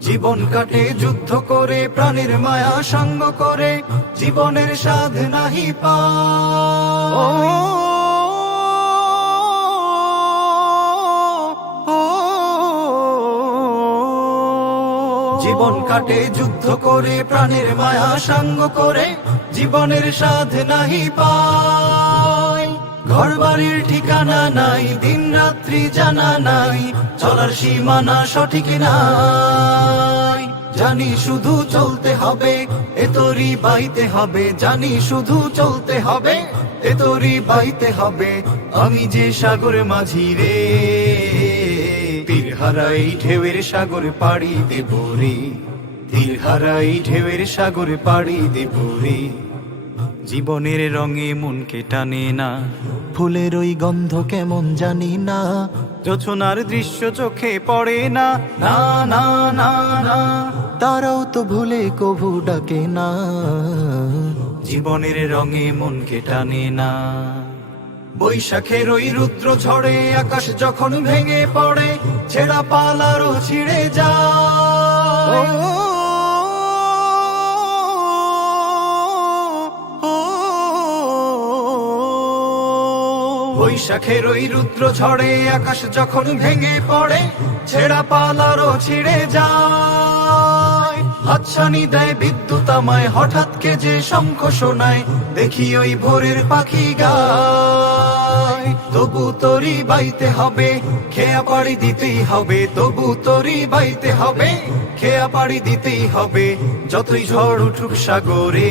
জীবন কাটে যুদ্ধ করে প্রাণের মায়া সঙ্গ করে জীবনের সাধ নাহি পা। জীবন কাটে যুদ্ধ করে প্রাণের মায়া সঙ্গ করে জীবনের সাধ নাহি পায় ঘর বাড়ির ঠিকানা নাই দিন রাত্রি জানা নাই, চলার সীমানা সঠিক নাই। জানি শুধু চলতে হবে, এ তোরি বাইতে হবে। জানি শুধু চলতে হবে, এ তোরি বাইতে হবে। আমি যে সাগরে মাঝি রে হারাই ঢেউয়ের সাগর পাড়ি দেব রে। তীর হারাই ঢেউয়ের সাগর পাড়ি দেব রে। জীবনের রঙে মনকে টানে না। ফুলের ওই গন্ধ কেমন জানি না। যোছনার দৃশ্য চোখে পড়ে না। না না না না। তারাও তো ভুলে কভু ডাকে না। জীবনের রঙে মনকে টানে না। বৈশাখের ওই রুদ্র ঝড়ে আকাশ যখন ভেঙে পড়ে ছেঁড়া পালারও ছিঁড়ে যায়। বৈশাখের ওই রুদ্র ঝড়ে আকাশ যখন ভেঙে পড়ে, ছেঁড়া পালারও ছিঁড়ে যায়। হাতছানি দেয় বিদ্যুৎ আমায়, হঠাৎ কে যে শঙ্খ শোনায়, দেখি ওই ভোরের পাখি গায়। তবু তরি বাইতে হবে, খেয়া পাড়ি দিতেই হবে, তবু তরি বাইতে হবে, খেয়া পাড়ি দিতেই হবে, যতই ঝড় উঠুক সাগরে।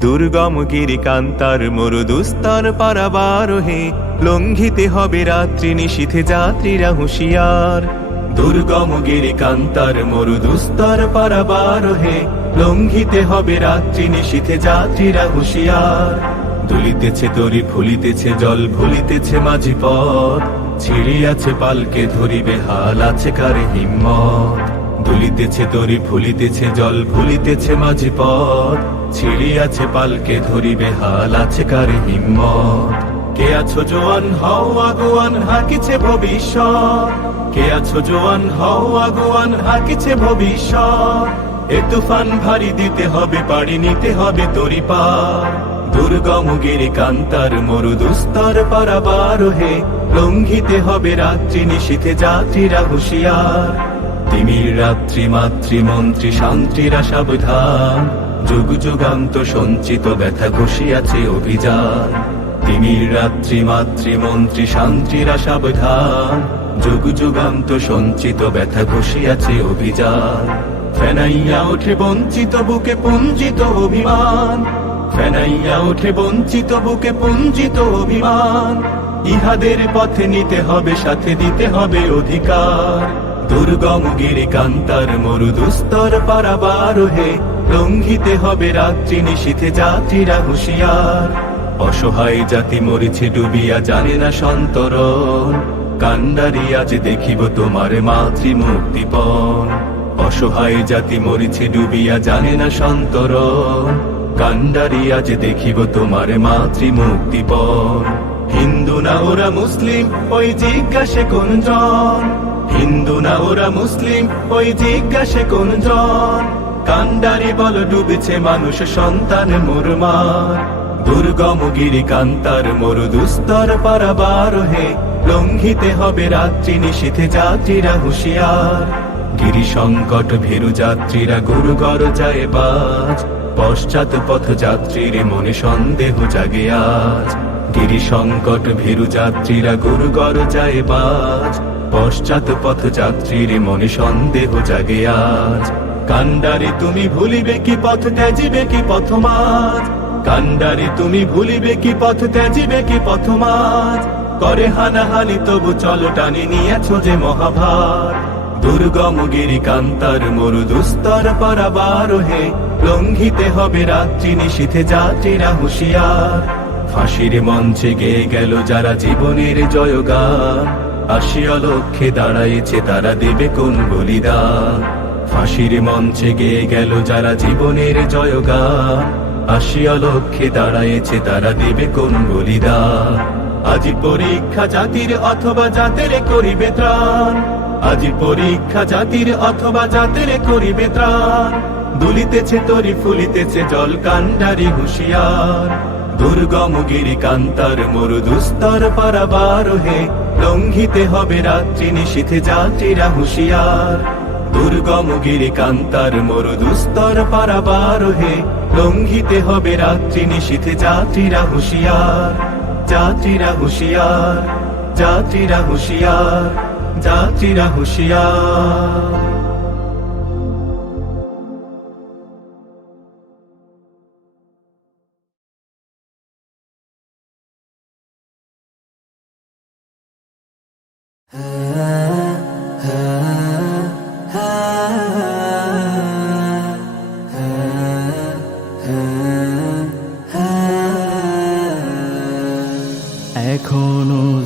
দুর্গম গিরি কান্তার মরুদুস্তর পারাবার হে লঙ্ঘিতে হবে রাত্রি নিশীথে যাত্রীরা হুঁশিয়ার। দুর্গম গিরি কান্তার মরুদুস্তর পারাবার হে লঙ্ঘিতে হবে রাত্রি নিশীথে যাত্রীরা হুঁশিয়ার। দুলিতেছে দড়ি, ফুলিতেছে জল, ভুলিতেছে মাঝি পথ। ছিড়িয়াছে পালকে ধরিবে, হাল আছে কারে হিম্মত। দুলিতেছে তরি ফুলিতেছে জল ভুলিতেছে মাঝি পথ। ছিড়িয়াছে পালকে ধরিবে হাল, আছে কারে হিম্মত। কে আছো জোয়ান, হও আগুয়ান, হাকিছে ভবিষ্যৎ। কে আছো জোয়ান, হও আগুয়ান, হাকিছে ভবিষ্যৎ। এ তুফান ভারী দিতে হবে, পাড়ি নিতে হবে তরি পার। দুর্গম গিরি কান্তার মরুদুস্তর পারাবার হে, লঙ্ঘিতে হবে রাত্রি, নিশীথে যাত্রীরা হুঁশিয়ার। তিমির রাত্রি শান্তিরা সাবধান। যুগ যুগান্ত সঞ্চিত ব্যথা ঘষিয়াছে অভিযান। তিমির রাত্রি মাতৃমন্ত্রী শান্তিরা সাবধান। যুগ যুগান্ত সঞ্চিত ব্যথা ঘষিয়াছে অভিযান। ফেনাইয়া ওঠে বঞ্চিত বুকে পুঞ্জিত অভিমান। ফেনাইয়া ওঠে বঞ্চিত বুকে পুঞ্জিত অভিমান। ইহাদের পথে নিতে হবে, সাথে দিতে হবে অধিকার। দুর্গম গিরি কান্তার মরুদুস্তর পারাবার হে লঙ্ঘিতে হবে রাত্রি নিশীথে যাত্রীরা হুঁশিয়ার। অসহায় জাতি মরিছে ডুবিয়া জানে না সন্তরণ। কান্ডারি আজ দেখিব তোমার মাতৃ মুক্তিপণ অসহায় জাতি মরিছে ডুবিয়া জানে না সন্তরণ। কান্ডারি আজ দেখিব তোমার মাতৃ মুক্তিপণ হিন্দু না ওরা মুসলিম, ওই জিজ্ঞাসে কোন জন হিন্দু না ওরা মুসলিম, ওই জিজ্ঞাসে কোন জন কান্ডারি বল ডুবেছে মানুষ, সন্তান মোরমার। দুর্গম গিরি কান্তার মরু দুস্তর পারাবার হে, লঙ্ঘিতে হবে রাত্রি নিশীথে যাত্রীরা হুঁশিয়ার। গিরি সংকট ভীরু যাত্রীরা গুরু গর যায় বাজ। পশ্চাৎ পথ যাত্রীর মনে সন্দেহ জাগে আজ। গিরি সংকট ভীরু যাত্রীরা গুরু গর যায় বাজ। পশ্চাৎ পথ যাত্রীর মনে সন্দেহ জাগে আজ। কান্ডারে তুমি ভুলিবে কি পথ, ত্যাজিবে কি পথ কান্ডারে তুমি ভুলিবে কি পথ, ত্যাজিবে কি পথ মাঝ করে হানাহানি তবু চলো টানি নিয়েছো যে মহাভার। দুর্গম গিরি কান্তার মরু দুস্তর পারাবার হে। লঙ্ঘিতে হবে রাত্রি নিশীথে যাত্রীরা হুঁশিয়ার। ফাঁসির মঞ্চে গেয়ে গেল যারা জীবনের জয়গান। আসিয়া লক্ষ্যে দাঁড়াইছে তারা দেবে কোন বলিদান। ফাঁসির মঞ্চে গেয়ে গেল যারা জীবনের জয়গান। আসিয়া লক্ষ্যে দাঁড়াইছে তারা দেবে কোন বলিদান। আজি পরীক্ষা জাতির অথবা জাতের করিবে ত্রাণ। আজি পরীক্ষা জাতির অথবা জাতের করিবে ত্রাণ। দুলিতেছে তরি ফুলিতেছে জল কান্ডারি হুঁশিয়ার। দুর্গম গিরি কান্তার মরু দুস্তর পারাবার হে লঙ্ঘিতে হবে রাত্রি নিশীথে যাত্রীরা হুঁশিয়ার। দুর্গম গিরি কান্তার মরু দুস্তর পারাবার হে লঙ্ঘিতে হবে রাত্রি নিশীথে যাত্রীরা হুঁশিয়ার। যাত্রীরা হুঁশিয়ার যাত্রীরা হুঁশিয়ার যাত্রীরা হুঁশিয়ার।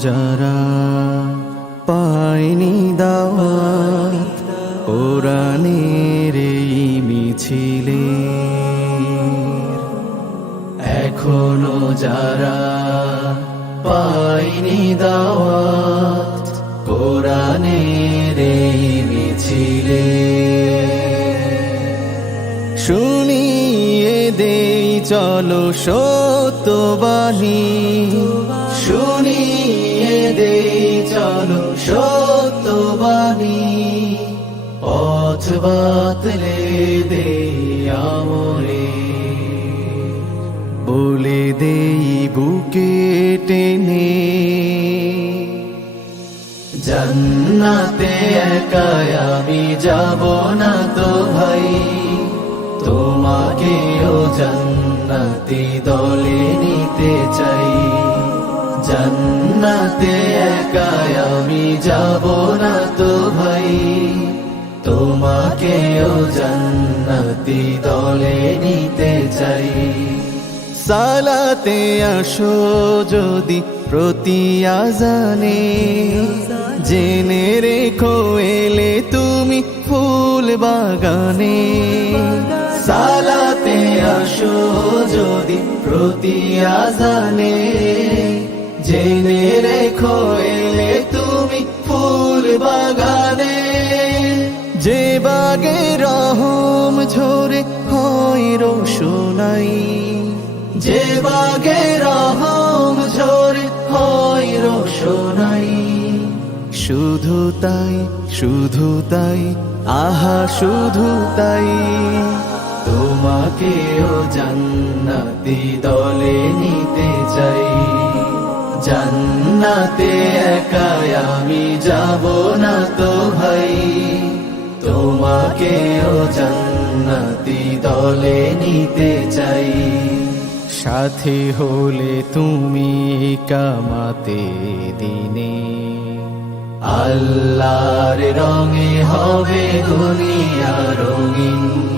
যারা পায়নি দাওয়াত, কোরআনের এই মিছিলে। এখনও যারা পায়নি দাওয়াত, কোরআনের এই মিছিলে। শুনিয়ে দেই চলো সত্যবাণী। বাতলে দেই আমরে বলে দেই বুকে টেনে জান্নাতে একাই আমি যাব না তো ভাই তোমাকেও জান্নাতি দলে নিতে চাই জান্নাতে একাই আমি যাব না তো ভাই তোমাকেও জান্নাতি দলে নিতে চাই। সালাতে আসো যদি প্রতি আজানে জেনে রেখো এলে তুমি ফুল বাগানে। সালাতে আসো যদি প্রতি আজানে জেনে রেখো এলে তুমি ফুল বাগানে। বাগে রহম ঝরে হয় রোশনাই। যে বাগে রহম ঝরে হয় রোশনাই। শুধু তাই শুধু তাই, আহা, শুধু তাই। তোমাকেও জান্নাতি দলে নিতে চাই। জান্নাতে একাই আমি যাব না তো ভাই। তোমাকেও জান্নাতি দলে নিতে চাই। সাথে হলে তুমি কামাতে দিনে। আল্লাহর রঙে হবে দুনিয়া রঙিন।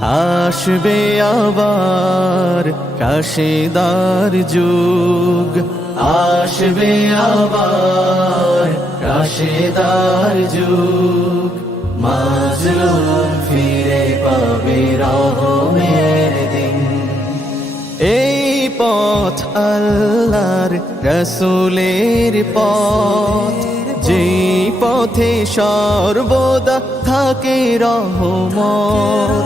আসবে আবার কাশেদার যুগ। আসবে আবার কাশেদার যুগ। মাজলুম ফিরে পাবে রহমের দিন। এই পথ আল্লাহর রসুলের পথ। যেই পথে সর্বদা থাকে রহমত।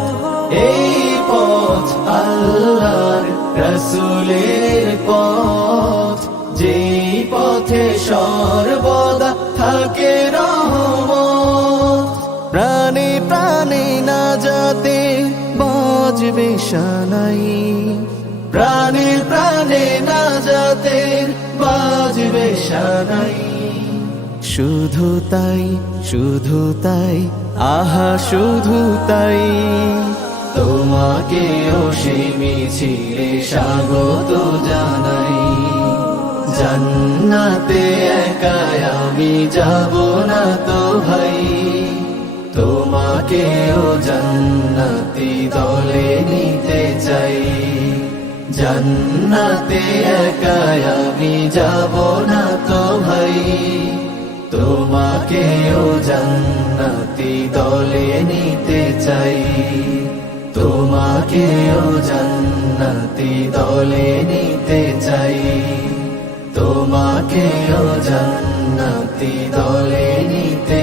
এই পথ আল্লাহর রসুলের পথ। যেই পথে সর্বদা থাকে রহমত। প্রাণে প্রাণে না যাতে বাজবে সানাই। প্রাণে প্রাণে না যাতে বাজবে সানাই। শুধু তাই শুধু তাই, আহা, শুধু তাই। তোমাকেও সে মিছিলে স্বাগত জানাই। জান্নাতে একাই আমি যাব না তো ভাই। তোমাকেও জান্নাতি দলে নিতে চাই। জান্নাতে একাই আমি যাব না তো ভাই। তোমাকেও জান্নাতি দলে নিতে চাই। তোমাকেও জান্নাতি দলে নিতে চাই। তোমাকেও জান্নাতি দলে নিতে